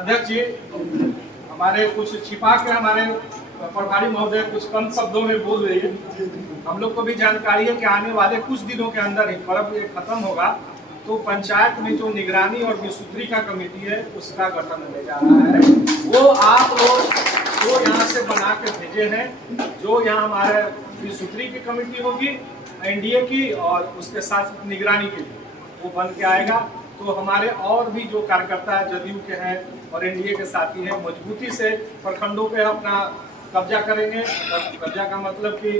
अध्यक्ष जी, हमारे कुछ छिपा के हमारे प्रभारी महोदय कुछ कम शब्दों में बोल रही है। हम लोग को भी जानकारी है कि आने वाले कुछ दिनों के अंदर ही पर्व ये खत्म होगा तो पंचायत में जो निगरानी और विसूत्री का कमेटी है उसका गठन होने जा रहा है। वो आप लोग जो यहाँ से बना के भेजे हैं, जो यहाँ हमारे विसूत्री की कमेटी होगी एनडीए की और उसके साथ निगरानी के लिए वो बन के आएगा। तो हमारे और भी जो कार्यकर्ता जदयू के हैं और एनडीए के साथी हैं मजबूती से प्रखंडों पे अपना कब्जा करेंगे। कब्जा का मतलब कि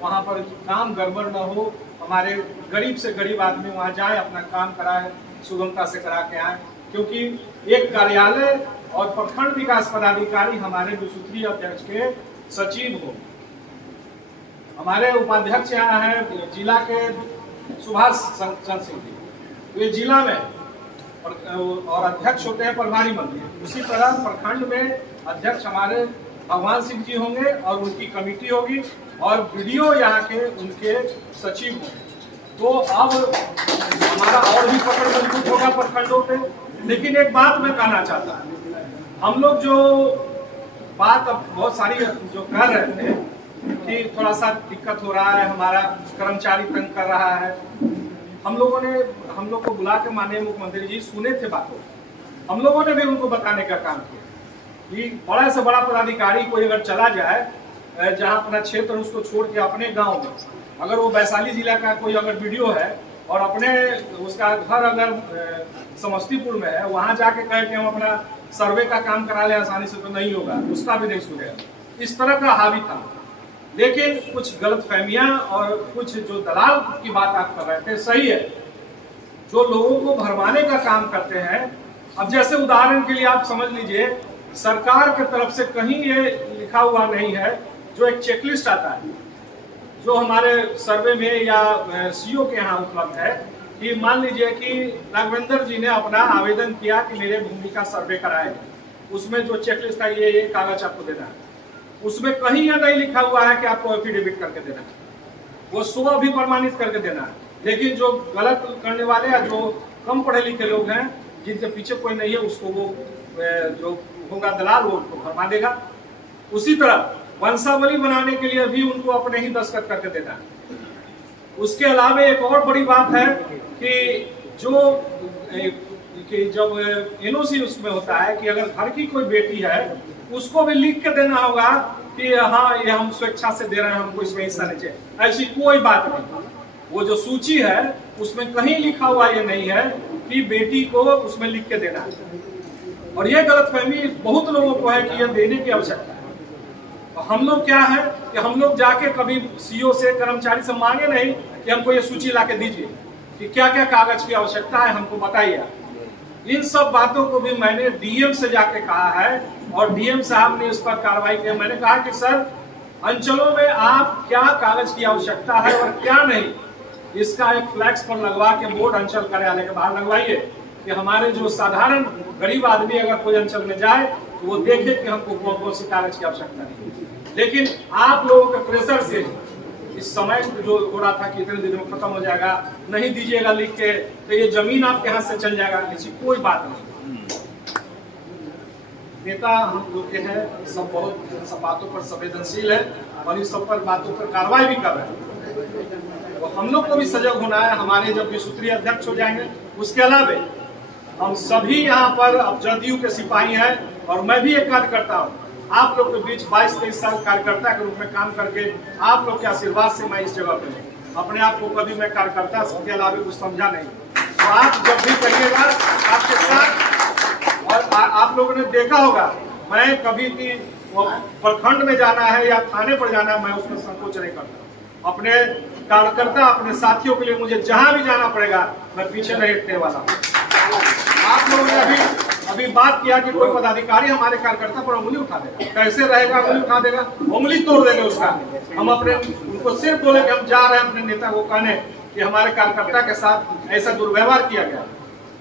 वहाँ पर काम गड़बड़ न हो, हमारे गरीब से गरीब आदमी वहाँ जाए अपना काम कराए, सुगमता से करा के आए। क्योंकि एक कार्यालय और प्रखंड विकास पदाधिकारी हमारे विसूत्री अध्यक्ष के सचिव हो। हमारे उपाध्यक्ष यहाँ है जिला के सुभाष चंद्र सिंह जी, वे जिला में और अध्यक्ष होते हैं प्रभारी मंत्री। उसी तरह प्रखंड में अध्यक्ष हमारे भगवान सिंह जी होंगे और उनकी कमेटी होगी और वीडियो यहाँ के उनके सचिव होंगे। तो अब हमारा और भी पकड़ मजबूत होगा प्रखंडों पे। लेकिन एक बात मैं कहना चाहता हूँ, हम लोग जो बात अब बहुत सारी जो कर रहे थे कि थोड़ा सा दिक्कत हो रहा है, हमारा कर्मचारी तंग कर रहा है, हम लोग को बुला के माननीय मुख्यमंत्री जी सुने थे बातों। हम लोगों ने भी उनको बताने का काम किया कि बड़ा से बड़ा पदाधिकारी कोई अगर चला जाए जहां अपना क्षेत्र उसको छोड़ के अपने गांव में, अगर वो वैशाली जिला का कोई अगर वीडियो है और अपने उसका घर अगर समस्तीपुर में है, वहां जाके कहे कि हम अपना सर्वे का काम करा ले आसानी से, तो नहीं होगा, उसका भी नहीं सुनेगा। इस तरह का हावी था। लेकिन कुछ गलतफहमियां और कुछ जो दलाल की बात आप कर रहे थे सही है, जो लोगों को भरमाने का काम करते हैं। अब जैसे उदाहरण के लिए आप समझ लीजिए, सरकार की तरफ से कहीं ये लिखा हुआ नहीं है, जो एक चेकलिस्ट आता है जो हमारे सर्वे में या सीओ के यहाँ उपलब्ध है, कि मान लीजिए कि राघवेंद्र जी ने अपना आवेदन किया कि मेरे भूमि का सर्वे कराएगा, उसमें जो चेकलिस्ट था ये कागज आपको देना है, उसमें कहीं यह नहीं लिखा हुआ है कि आपको एफिडेविट करके देना है, वो स्व भी प्रमाणित करके देना है। लेकिन जो गलत करने वाले या जो कम पढ़े लिखे लोग हैं जिनके पीछे कोई नहीं है, उसको वो जो होगा दलाल वो उनको भरमा देगा। उसी तरह वंशावली बनाने के लिए भी उनको अपने ही दस्तखत करके देना है। उसके अलावा एक और बड़ी बात है कि जब एनओसी उसमें होता है कि अगर घर की कोई बेटी है उसको भी लिख के देना होगा कि हाँ ये हम स्वेच्छा से दे रहे हैं, हमको इसमें हिस्सा नहीं चाहिए। ऐसी कोई बात नहीं। वो जो सूची है उसमें कहीं लिखा हुआ ये नहीं है कि बेटी को उसमें लिख के देना है। और ये गलतफहमी बहुत लोगों को है कि यह देने की आवश्यकता है। तो हम लोग क्या है कि हम लोग जाके कभी सीओ से कर्मचारी से मांगे नहीं कि हमको ये सूची ला के दीजिए कि क्या क्या कागज की आवश्यकता है, हमको बताइए। इन सब बातों को भी मैंने डीएम से जाके कहा है और डीएम साहब ने इस पर कार्रवाई की। मैंने कहा कि सर, अंचलों में आप क्या कागज की आवश्यकता है और क्या नहीं, इसका एक फ्लैक्स पर लगवा के बोर्ड अंचल कार्यालय के बाहर लगवाइए कि हमारे जो साधारण गरीब आदमी अगर कोई अंचल में जाए तो वो देखे कि हमको कौन सी कागज की आवश्यकता नहीं। लेकिन आप लोगों के प्रेशर से इस समय जो हो रहा था कि इतने दिन में खत्म हो जाएगा, नहीं दीजिएगा लिख के तो ये जमीन आपके हाथ से चल जाएगा, ऐसी कोई बात नहीं। नेता हम लोग के हैं, सब बहुत सब बातों पर संवेदनशील है और इन सब पर बातों पर कार्रवाई भी कर रहे हैं। तो हम लोग को भी सजग होना है। हमारे जब विसूत्री अध्यक्ष हो जाएंगे, उसके अलावा हम सभी यहाँ पर अब जदयू के सिपाही हैं और मैं भी एक कार्यकर्ता हूँ। आप लोग के बीच 22-23 साल कार्यकर्ता के रूप में काम करके आप लोग के आशीर्वाद से मैं इस जगह पे हूँ। अपने आप को कभी मैं कार्यकर्ता के अलावा कुछ समझा नहीं। तो आप जब भी कहिएगा आपके साथ, और आप लोगों ने देखा होगा मैं कभी भी प्रखंड में जाना है या थाने पर जाना है, मैं उसमें संकोच नहीं करता। अपने कार्यकर्ता अपने साथियों के लिए मुझे जहां भी जाना पड़ेगा मैं पीछे नहीं हटने वाला। आप लोगों ने अभी बात किया कि कोई पदाधिकारी हमारे कार्यकर्ता पर उंगली उठा देगा। कैसे रहेगा? उंगली उठा देगा, उंगली तोड़ देंगे उसका। हम अपने उनको सिर्फ बोले कि हम जा रहे हैं अपने नेता को कहने कि हमारे कार्यकर्ता के साथ ऐसा दुर्व्यवहार किया गया।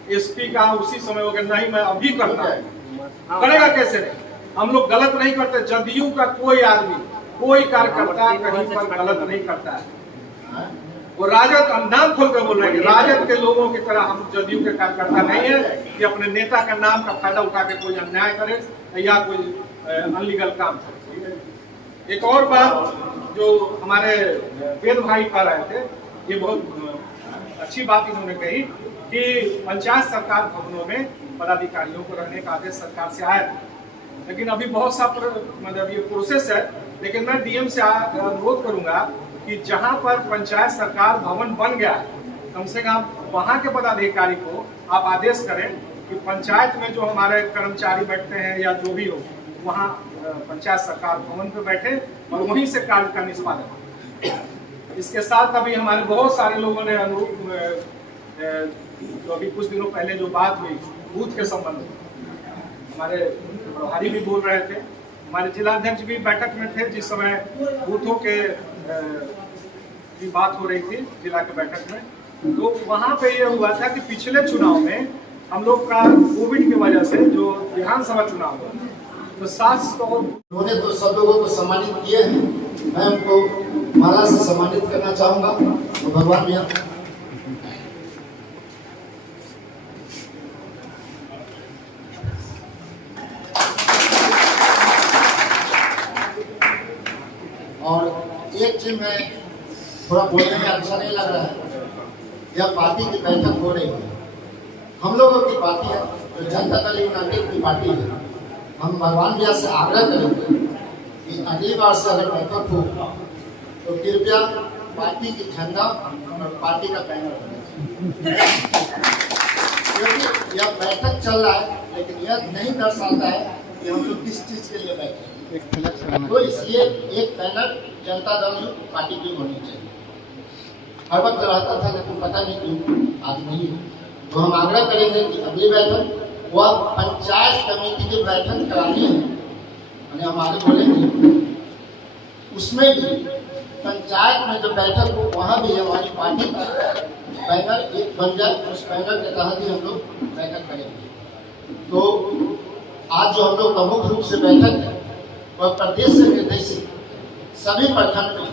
एसपी का उसी समय हो गया, नहीं मैं अभी करता हूँ। करेगा कैसे नहीं? हम लोग गलत नहीं करते। जदयू का कोई आदमी, कोई कार्यकर्ता कहीं पर गलत नहीं करता है। वो राजद नाम खोल कर बोल रहे हैं कि राजद के लोगों की तरह हम जदयू के कार्यकर्ता नहीं है कि अपने नेता का नाम का फायदा उठा के कोई अन्याय करे या कोई अनलीगल काम करे। एक और बात जो हमारे वेद भाई कह रहे थे, ये बहुत अच्छी बात इन्होंने कही कि पंचायत सरकार भवनों में पदाधिकारियों को रहने का आदेश सरकार से आया, लेकिन अभी बहुत सा मतलब ये प्रोसेस है। लेकिन मैं डीएम से अनुरोध करूंगा कि जहां पर पंचायत सरकार भवन बन गया है, कम से कम वहां के पदाधिकारी को आप आदेश करें कि पंचायत में जो हमारे कर्मचारी बैठते हैं या जो भी हो, वहां पंचायत सरकार भवन पे बैठे और वहीं से कार्य का निष्पादन। इसके साथ अभी हमारे बहुत सारे लोगों ने अनुरूप जो अभी कुछ दिनों पहले जो बात हुई बूथ के संबंध में, हमारे प्रभारी भी बोल रहे थे, हमारे जिलाध्यक्ष भी बैठक में थे जिस समय बूथों के की बात हो रही थी जिला के बैठक में। तो वहाँ पे ये हुआ था कि पिछले चुनाव में हम लोग का कोविड की वजह से जो विधानसभा चुनाव हुआ तो 700 उन्होंने तो सब लोगों को सम्मानित किए हैं। मैं उनको माला से सम्मानित करना चाहूंगा। तो भगवान भैया और एक चीज में थोड़ा बोलने में अच्छा नहीं लग रहा है, यह पार्टी की बैठक हो रही है, हम लोगों की पार्टी है, जो जनता दल यूनाइटेड की पार्टी है। हम भगवान भैया से आग्रह करेंगे कि अगली बार से अगर बैठक हो तो कृपया पार्टी की झंडा और पार्टी का बैनर बने, क्योंकि यह बैठक चल रहा है लेकिन यह नहीं दर्शाता है कि हम लोग किस चीज के लिए बैठे। तो इसलिए एक बैनर जनता दल पार्टी की होनी चाहिए। हर वक्त रहता था लेकिन पता नहीं क्यों आज नहीं है। तो हम आग्रह करेंगे कि अगली बैठक वह पंचायत कमेटी की बैठक करानी है, यानी हमारे बोलेंगे उसमें भी पंचायत में जो बैठक हो वहाँ भी हमारी पार्टी का बैनर एक बन जाए, उस बैनर के तहत ही हम लोग बैठक करेंगे। तो आज जो हम लोग प्रमुख रूप से बैठक है वह प्रदेश से निर्देशित सभी प्रखंड में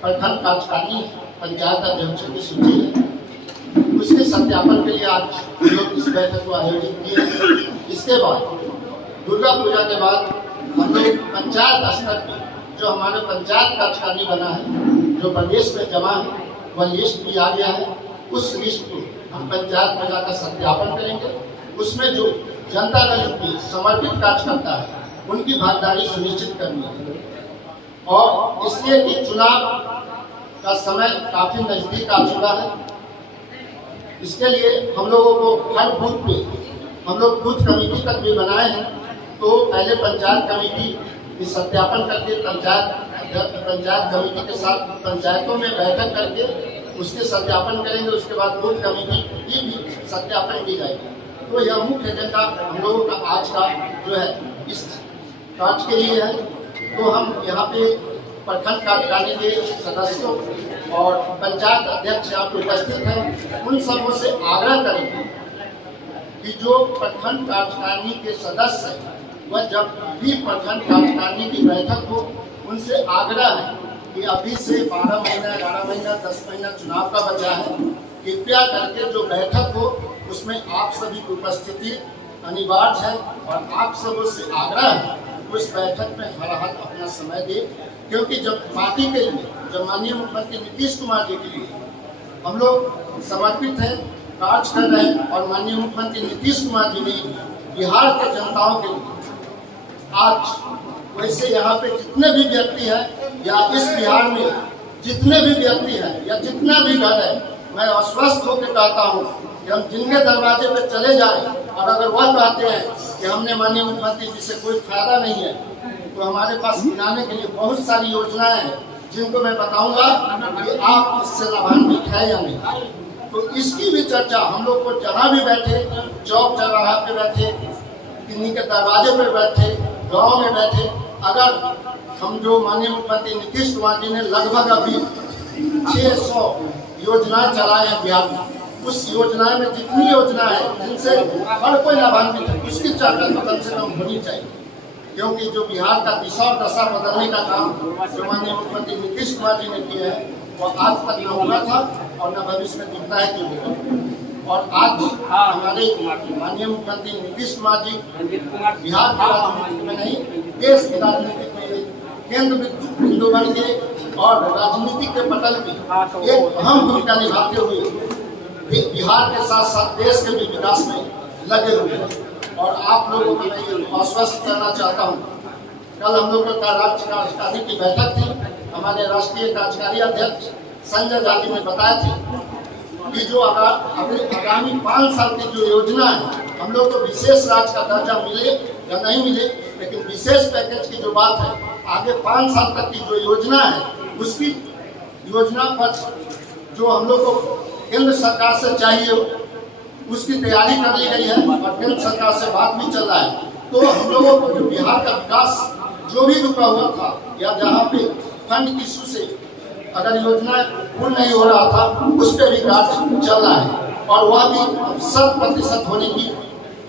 प्रखंड कार्यकारिणी पंचायत अध्यक्षों की सूची है, उसके सत्यापन के लिए आज हम लोग इस बैठक को आयोजित किए। इसके बाद दुर्गा पूजा के बाद हम लोग पंचायत स्तर पर जो हमारे पंचायत कार्यकारिणी बना है, जो प्रदेश में जमा है, वह लिस्ट भी आ गया है। उस लिस्ट को हम पंचायत में जाकर सत्यापन करेंगे। उसमें जो जनता दल की समर्पित कार्यकर्ता है उनकी भागीदारी सुनिश्चित करनी है। और इसलिए कि चुनाव का समय काफी नजदीक आ चुका है, इसके लिए हम लोगों को हर बूथ पे हम लोग बूथ कमेटी तक भी बनाए हैं। तो पहले पंचायत कमेटी की सत्यापन करके पंचायत कमेटी के साथ पंचायतों में बैठक करके उसके सत्यापन करेंगे। उसके बाद बूथ कमेटी की भी सत्यापन की जाएगी। तो यह मुख्य एजेंडा हम लोगों का आज का जो है इस कार्य के लिए है। तो हम यहाँ पे प्रखंड कार्यकारिणी के सदस्यों और पंचायत अध्यक्ष यहाँ पे उपस्थित हैं, उन सबों से आग्रह करेंगे कि जो प्रखंड कार्यकारिणी के सदस्य हैं वह जब भी प्रखंड कार्यकारिणी की बैठक हो उनसे आग्रह है कि अभी से 12 महीना 11 महीना 10 महीना चुनाव का बचा है, कृपया करके जो बैठक हो उसमें आप सभी की उपस्थिति अनिवार्य है। और आप सबों से आग्रह है उस बैठक में हर हाल अपना समय दे, क्योंकि जब पार्टी के लिए, जब माननीय मुख्यमंत्री नीतीश कुमार जी के लिए हम लोग समर्पित हैं, कार्य कर रहे हैं और माननीय मुख्यमंत्री नीतीश कुमार जी ने बिहार के जनताओं के लिए आज वैसे यहाँ पे जितने भी व्यक्ति हैं या इस बिहार में जितने भी व्यक्ति हैं या जितना भी घर है, मैं आश्वस्त होकर कहता हूँ कि हम जिनके दरवाजे पे चले जाएं और अगर वह कहते हैं कि हमने माननीय मुख्यमंत्री जी से कोई फायदा नहीं है, तो हमारे पास गिनाने के लिए बहुत सारी योजनाएं हैं जिनको मैं बताऊंगा कि आप इससे लाभान्वित है या नहीं। तो इसकी भी चर्चा हम लोग को जहाँ भी बैठे, चौक चौराहा पे बैठे, किन्हीं के दरवाजे पे बैठे, गांव में बैठे, अगर हम जो माननीय मुख्यमंत्री नीतीश कुमार जी ने लगभग अभी 600 योजनाएं चलाए हैं बिहार में, उस योजना में जितनी योजना है जिनसे हर कोई लाभान्वित है उसकी चर्चा तो कम से कम होनी चाहिए। क्योंकि जो बिहार का दिशा और दशा बदलने का काम जो माननीय मुख्यमंत्री नीतीश कुमार जी ने किया है वो आज तक न हुआ था और न भविष्य में दिखता है कि होगा। और आज हमारे माननीय मुख्यमंत्री नीतीश कुमार जी बिहार की राजनीति में नहीं, देश की राजनीति में केंद्र बिंदु बन के और राजनीतिक के पटल में एक अहम भूमिका निभाते हुए बिहार के साथ साथ देश के भी विकास में लगे हुए हैं। और आप लोगों को मैं आश्वस्त करना चाहता हूँ, कल हम लोगों का राज्य कार्यकारिणी की बैठक थी। हमारे राष्ट्रीय कार्यकारी अध्यक्ष संजय गांधी ने बताया थे कि जो आगामी 5 साल की जो योजना है, हम लोग को विशेष राज्य का दर्जा मिले या नहीं मिले, लेकिन विशेष पैकेज की जो बात है, आगे 5 साल तक की जो योजना है, उसकी योजना पर जो हम लोग को केंद्र सरकार से चाहिए उसकी तैयारी कर ली गई है और केंद्र सरकार से बात भी चल रहा है। तो हम लोगों को जो बिहार का विकास जो भी रुका हुआ था या जहाँ पे फंड इशू से अगर योजना पूर्ण नहीं हो रहा था, उस पर भी कार्य चल रहा है और वह भी 100% होने की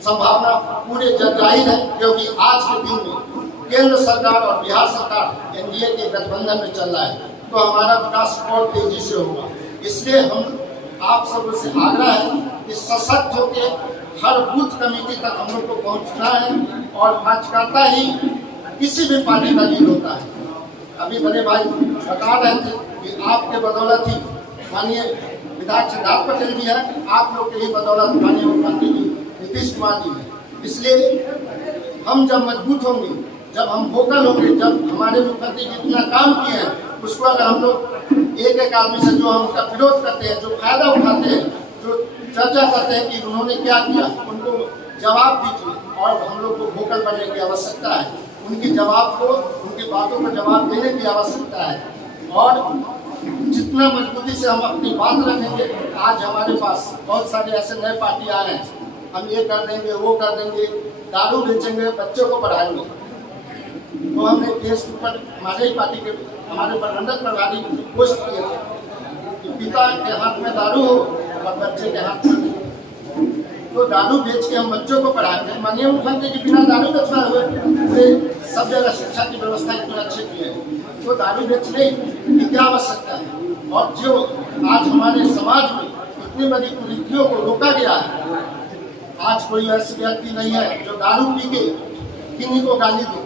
संभावना पूरे जाहिर है, क्योंकि आज के दिन में केंद्र सरकार और बिहार सरकार एनडीए के गठबंधन में चल रहा है, तो हमारा विकास और तेजी से होगा। इसलिए हम आप सबसे आग्रह है कि सशक्त होकर हर बूथ कमेटी तक हम लोग को पहुंचना है और कार्यकर्ता ही किसी भी पार्टी का लीड होता है। अभी बड़े भाई बता रहे थे कि आपके बदौलत ही माननीय विधायक सिद्धार्थ पटेल जी है, आप लोग के ही बदौलत माननीय मुख्यमंत्री जी नीतीश कुमार जी है। इसलिए हम जब मजबूत होंगे, जब हम वोकल होंगे, जब हमारे मुख्यमंत्री जितना काम किए हैं उसको अगर हम लोग एक एक आदमी से जो हम उनका विरोध करते हैं, जो फायदा उठाते हैं, जो चर्चा करते हैं कि उन्होंने क्या किया, उनको जवाब दीजिए। और हम लोग को वोकल बनने की आवश्यकता है, उनकी जवाब को, उनकी बातों को जवाब देने की आवश्यकता है। और जितना मजबूती से हम अपनी बात रखेंगे, आज हमारे पास बहुत सारे ऐसे नए पार्टी आ रहे हैं, हम ये कर देंगे, वो कर देंगे, दारू बेचेंगे, बच्चों को पढ़ाएंगे। तो हमने फेसबुक पर हमारे ही पार्टी के हमारे प्रबंधक प्रभारी पोस्ट किए थे कि पिता के हाथ में दारू हो और बच्चे के हाथ में, तो दारू बेच के हम बच्चों को पढ़ाएंगे। माननीय मुख्यमंत्री जी बिना दारू बेचवाए हुए पूरे सब जगह शिक्षा की व्यवस्था इतनी अच्छी की है, तो दारू बेचने की क्या आवश्यकता है। और जो आज हमारे समाज में इतनी बड़ी कुरीतियों को रोका गया है, आज कोई ऐसे व्यक्ति नहीं है जो दारू पी के किन्हीं को गाली दे।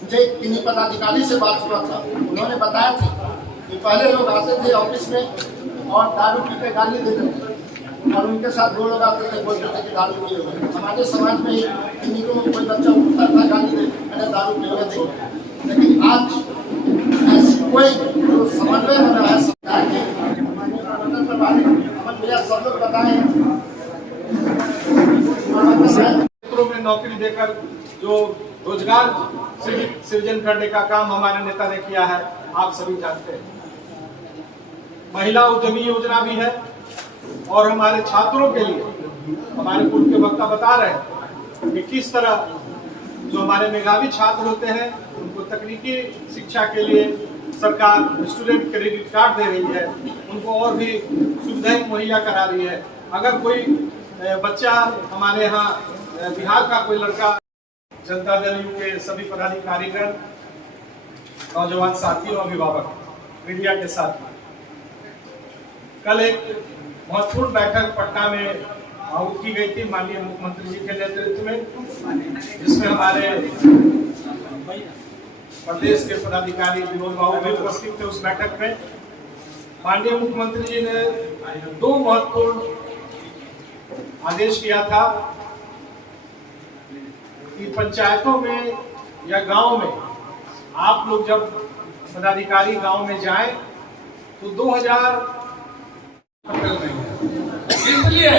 मुझे किन्हीं पदाधिकारी से बात हुआ था, उन्होंने बताया था कि पहले लोग आते थे ऑफिस में और दारू पी के गाली देते थे और उनके साथ 2 लोग आते थे, बोलते थे कि दारू पिए हुए। हमारे समाज में किन्हीं को कोई बच्चा उठता था गाली दे, मैंने दारू पिए हुए थे। लेकिन आज ऐसी कोई जो समन्वय बना है सरकार के, सब लोग बताए क्षेत्रों में नौकरी देकर जो रोजगार सृजन करने का काम हमारे नेता ने किया है, आप सभी जानते हैं। महिला उद्यमी योजना भी है और हमारे छात्रों के लिए हमारे पूर्व के वक्ता बता रहे हैं कि किस तरह जो हमारे मेधावी छात्र होते हैं उनको तकनीकी शिक्षा के लिए सरकार स्टूडेंट क्रेडिट कार्ड दे रही है, उनको और भी सुविधाएं मुहैया करा रही है। अगर कोई बच्चा हमारे यहाँ बिहार का कोई लड़का, जनता दल यू के सभी पदाधिकारीगण, नौजवान साथी और अभिभावक, मीडिया के साथ कल एक महत्वपूर्ण बैठक पटना में आयोजित की गई थी माननीय मुख्यमंत्री जी के नेतृत्व में, जिसमें हमारे प्रदेश के पदाधिकारी विनोद बाबू भी उपस्थित थे। उस बैठक में माननीय मुख्यमंत्री जी ने 2 महत्वपूर्ण आदेश किया था कि पंचायतों में या गांव में आप लोग जब पदाधिकारी गांव में जाएं तो 2000 इसलिए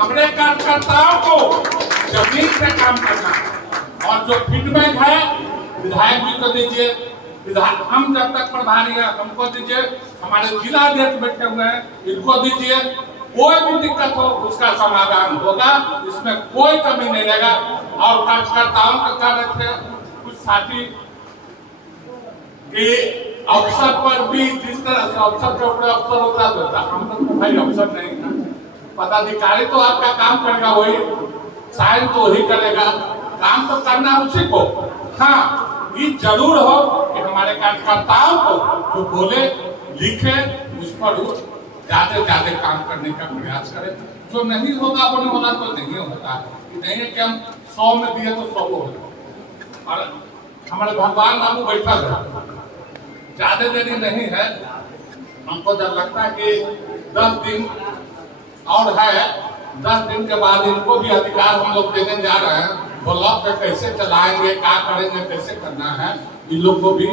अपने कार्यकर्ताओं को जमीन पे काम करना और जो फीडबैक है विधायक जी को दीजिए, हम जब तक प्रभारी हैं हमको दीजिए, हमारे जिला अध्यक्ष बैठे हुए हैं इनको दीजिए, कोई भी दिक्कत हो उसका समाधान होगा, इसमें कोई कमी नहीं रहेगा। और कार्यकर्ताओं का कार्य थे कुछ साथी के अवसर पर भी जिस तरह से अवसर के ऊपर अवसर होता है, हम लोग भाई अवसर नहीं था। पदाधिकारी तो आपका काम करेगा, वही साइन तो वही करेगा, काम तो करना उसी को। हाँ, ये जरूर हो कि हमारे कार्यकर्ताओं को जो बोले लिखे उस पर ज्यादा ज्यादा काम करने का प्रयास करें। जो नहीं होगा वो नहीं होना तो नहीं होता, नहीं है कि हम 100 में दिए तो 100 होगा। और हमारे भगवान बाबू बैठा है, ज्यादा देरी नहीं है, हमको जब लगता है कि 10 दिन और है, 10 दिन के बाद इनको भी अधिकार हम लोग देने जा रहे हैं। ब्लॉक पे कैसे चलाएंगे, क्या करेंगे, कैसे करना है, इन लोग को भी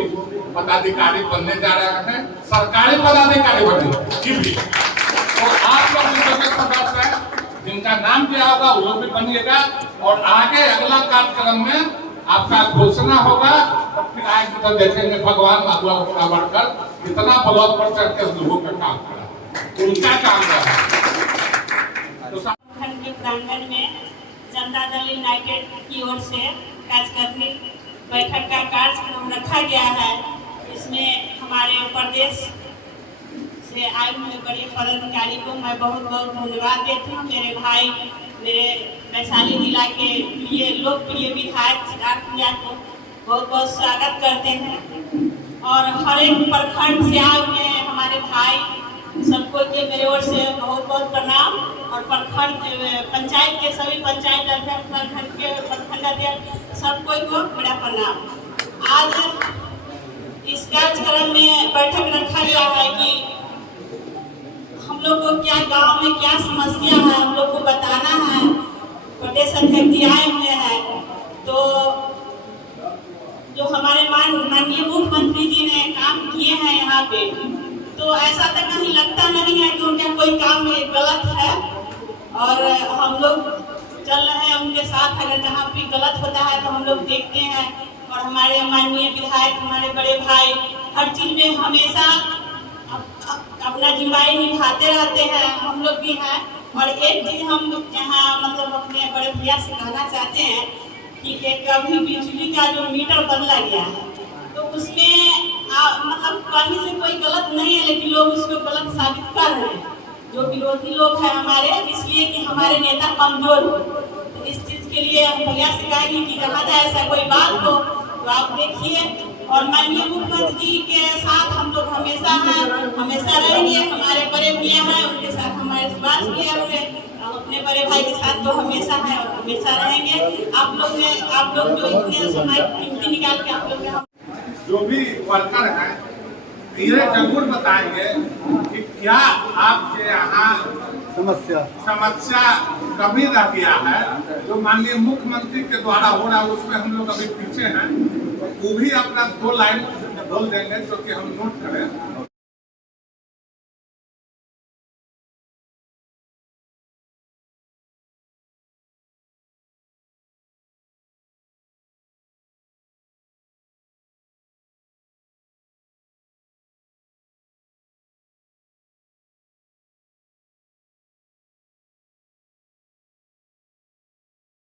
पदाधिकारी बनने जा रहे हैं, सरकारी पदाधिकारी बने। तो आप लोग सदस्य हैं जिनका नाम दिया होगा वो लोग भी बनिएगा, और आगे अगला कार्यक्रम में आपका घोषणा होगा, और फिर आगे तो देखेंगे भगवान अगला बढ़कर कितना ब्लॉक पर चढ़ के लोगों का काम करा, उनका काम रहा। के प्रांगण में जनता दल यूनाइटेड की ओर से कार्यकर्ता बैठक का कार्यक्रम रखा गया है। इसमें हमारे प्रदेश से आए हुए बड़े पदाधिकारी को मैं बहुत बहुत धन्यवाद देती हूँ। मेरे भाई, मेरे वैशाली जिला के लिए लोकप्रिय विधायक सिद्धार्थ भैया को बहुत बहुत स्वागत करते हैं। और हर एक प्रखंड से आए हुए हमारे भाई सबको के मेरे ओर से बहुत बहुत प्रणाम। और प्रखंड पंचायत के सभी पंचायत अध्यक्ष, प्रखंड के प्रखंड अध्यक्ष सबको को बड़ा प्रणाम। आज इस कार्यक्रम में बैठक रखा गया है कि हम लोग को क्या गांव में क्या समस्या है हम लोग को बताना है। प्रदेश अध्यक्ष जी आए हुए हैं, तो जो हमारे माननीय मुख्यमंत्री जी ने काम किए हैं यहाँ पे, तो ऐसा तो कहीं लगता नहीं है कि उनका कोई काम में गलत है। और हम लोग चल रहे हैं उनके साथ, अगर जहाँ भी गलत होता है तो हम लोग देखते हैं। और हमारे माननीय विधायक, हमारे बड़े भाई हर चीज में हमेशा अपना जिम्मेदारी निभाते रहते हैं, हम लोग भी हैं। और एक चीज हम यहाँ मतलब अपने बड़े भैया से कहना चाहते हैं कि एक अभी बिजली का जो मीटर बदला गया है, तो उसमें मतलब कहीं से कोई गलत नहीं है, लेकिन लोग उसको गलत साबित कर रहे हैं, जो विरोधी लोग हैं हमारे, इसलिए कि हमारे नेता कमजोर हो। तो इस चीज के लिए हम भैया से कहेंगे कि जहाँ जाए ऐसा कोई बात हो तो आप देखिए। और माननीय मुख्यमंत्री जी के साथ हम लोग हमेशा हैं, हमेशा रहेंगे। हमारे बड़े भैया हैं, उनके साथ हमारे सुभाष भैया हुए, अपने बड़े भाई के साथ तो हमेशा है और हमेशा रहेंगे। आप लोग जो इतने समय कीमती निकाल के आप लोग जो भी वर्कर हैं ये जरूर बताएंगे कि क्या आपके यहाँ समस्या कभी रह गया है जो माननीय मुख्यमंत्री के द्वारा हो रहा है, उसमें हम लोग अभी पीछे हैं। वो भी अपना 2 लाइन बोल देंगे जो कि हम नोट करें।